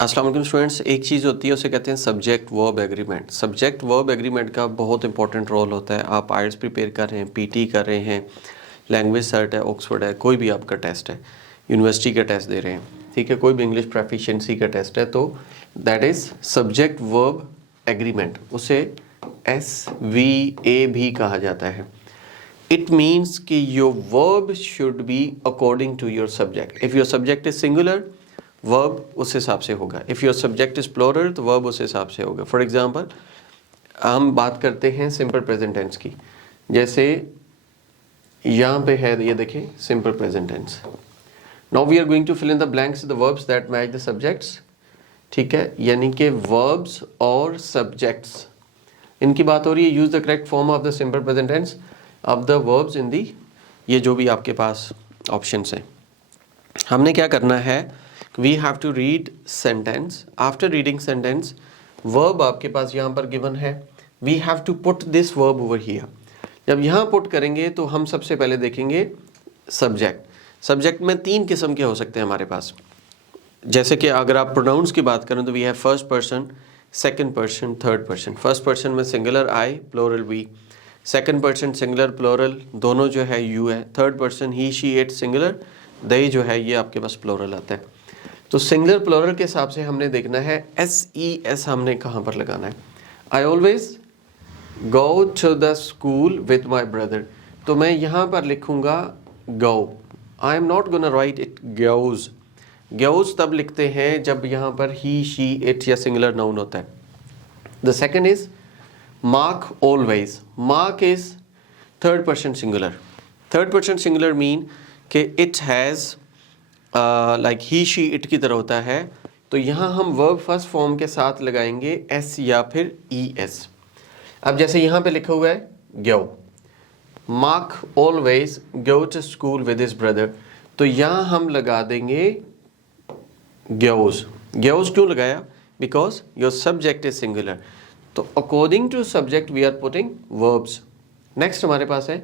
अस्सलाम वालेकुम स्टूडेंट्स, एक चीज़ होती है उसे कहते हैं subject verb agreement. Subject verb agreement का बहुत इंपॉर्टेंट रोल होता है। आप आइल्स प्रिपेयर कर रहे हैं, पीटी कर रहे हैं, लैंग्वेज सर्ट है, ऑक्सफोर्ड है, कोई भी आपका टेस्ट है, यूनिवर्सिटी का टेस्ट दे रहे हैं, ठीक है, कोई भी इंग्लिश प्रोफिशिएंसी का टेस्ट है, तो that is subject verb agreement. उसे SVA भी कहा जाता है। It means कि your verb should be according to your subject. If your subject is singular, verb उस हिसाब से होगा. If your subject is plural, तो verb उस हिसाब से होगा. For example, हम बात करते हैं simple present tense की. जैसे यहाँ पे है, ये देखें, simple present tense. Now we are going to fill in the blanks, the verbs that match the subjects. ठीक है, यानी कि verbs और subjects इनकी बात हो रही है. Use the correct form of the simple present tense of the verbs in the, ये जो भी आपके पास ऑप्शंस हैं. हमने क्या करना है, we have to read sentence. After reading sentence, verb आपके पास यहाँ पर given है. We have to put this verb over here. जब यहाँ पुट करेंगे तो हम सबसे पहले देखेंगे सब्जेक्ट. सब्जेक्ट में 3 किस्म के हो सकते हैं हमारे पास. जैसे कि अगर आप प्रोनाउंस की बात करें तो we have first person, second person, third person. First person में singular I, plural we. Second person singular plural दोनों जो है यू है. Third person he she it singular, they जो है ये आपके पास प्लूरल आता है. तो सिंगुलर प्लूरल के हिसाब से हमने देखना है SES हमने कहाँ पर लगाना है. I always go to the school with my brother, तो मैं यहाँ पर लिखूँगा go. I am not gonna write it goes. Goes तब लिखते हैं जब यहाँ पर ही शी इट या सिंगुलर नाउन होता है. The second is mark always. Mark is third person singular. Third person singular mean कि it has like he she it की तरह होता है. तो यहाँ हम verb first form के साथ लगाएंगे S या फिर ES. अब जैसे यहाँ पे लिखा हुआ है go. Mark always go to school with his brother. तो यहाँ हम लगा देंगे goes. Goes क्यों लगाया? Because your subject is singular. तो according to subject we are putting verbs. Next हमारे पास है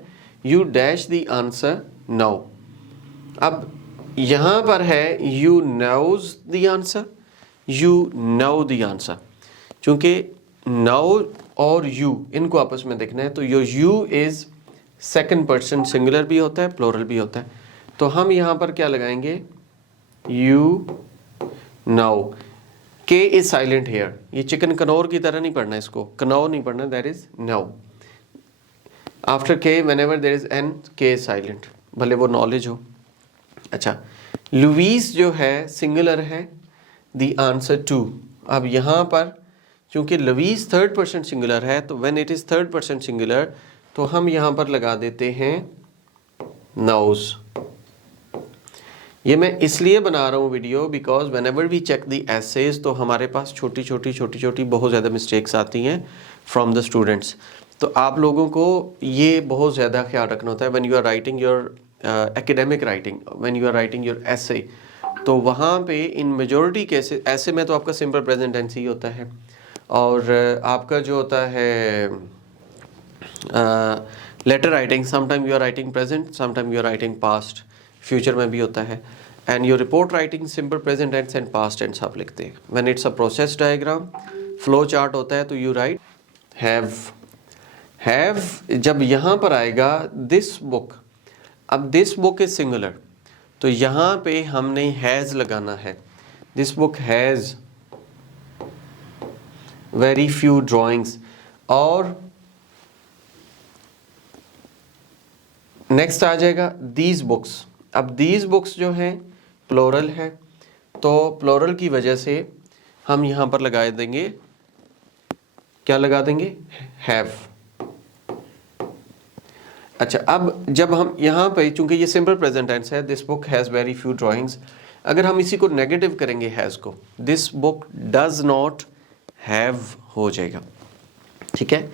you dash the answer now. अब यहाँ पर है you knows the answer, you know the answer. चूंकि नाउ और यू इनको आपस में देखना है, तो your you is second person singular भी होता है, प्लूरल भी होता है. तो हम यहाँ पर क्या लगाएंगे, you now. K is silent here. ये चिकन कनौर की तरह नहीं पढ़ना, इसको कनौर नहीं पढ़ना, that is now. After K, whenever there is N, K is silent. भले वो knowledge हो. अच्छा, लुईस जो है सिंगुलर है, the answer to. अब यहाँ पर क्योंकि लुईस थर्ड पर्सन सिंगुलर है, तो when it is third person singular तो हम यहाँ पर लगा देते हैं knows. ये मैं इसलिए बना रहा हूँ video because whenever we check the essays तो हमारे पास छोटी छोटी बहुत ज़्यादा मिस्टेक्स आती हैं फ्रॉम द स्टूडेंट्स. तो आप लोगों को ये बहुत ज़्यादा ख्याल रखना होता है when you are writing your academic writing, when you are writing your essay. तो वहाँ पे इन मेजॉरिटी केसेस ऐसे में तो आपका सिंपल प्रेजेंट टेंस ही होता है, और आपका जो होता है letter writing, sometime you are writing present, sometime you are writing past, future में भी होता है. And your report writing simple present tense and past tense आप लिखते हैं. When it's a process diagram, flow chart होता है, तो यू राइट हैव. हैव जब यहाँ पर आएगा दिस बुक, अब दिस बुक इज सिंगुलर, तो यहाँ पे हमने हैज़ लगाना है. This book has very few drawings. और नेक्स्ट आ जाएगा दीज बुक्स. अब दीज बुक्स जो हैं प्लूरल है, तो प्लूरल की वजह से हम यहाँ पर लगा देंगे, क्या लगा देंगे, हैव. अच्छा, अब जब हम यहाँ पे, चूंकि ये सिंपल प्रेजेंट टेंस है, this book has very few drawings, अगर हम इसी को नेगेटिव करेंगे हैज़ को, this book does not have हो जाएगा. ठीक है,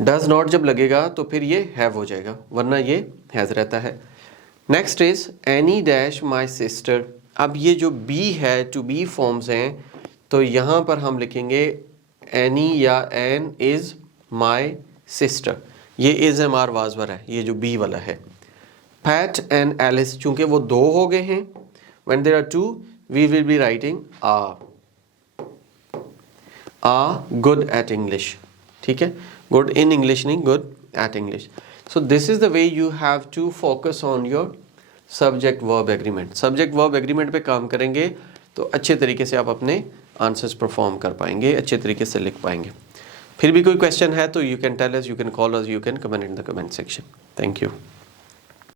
डज नॉट जब लगेगा तो फिर ये हैव हो जाएगा, वरना ये हैज़ रहता है. Next is any dash my sister. अब ये जो बी है, टू बी फॉर्म्स हैं, तो यहाँ पर हम लिखेंगे एनी या एन इज माई सिस्टर. ये इज एम आर वाजवर है, ये जो बी वाला है. पैट एंड एलिस, चूंकि वो 2 हो गए हैं, when there are 2 we will be writing ah. are good at English. ठीक है, good in English नहीं, good at English. So this is the way you have to focus on your subject verb agreement. Subject verb agreement पे काम करेंगे तो अच्छे तरीके से आप अपने आंसर्स परफॉर्म कर पाएंगे, अच्छे तरीके से लिख पाएंगे. फिर भी कोई क्वेश्चन है तो you can tell us, you can call us, you can comment in the comment section. Thank you.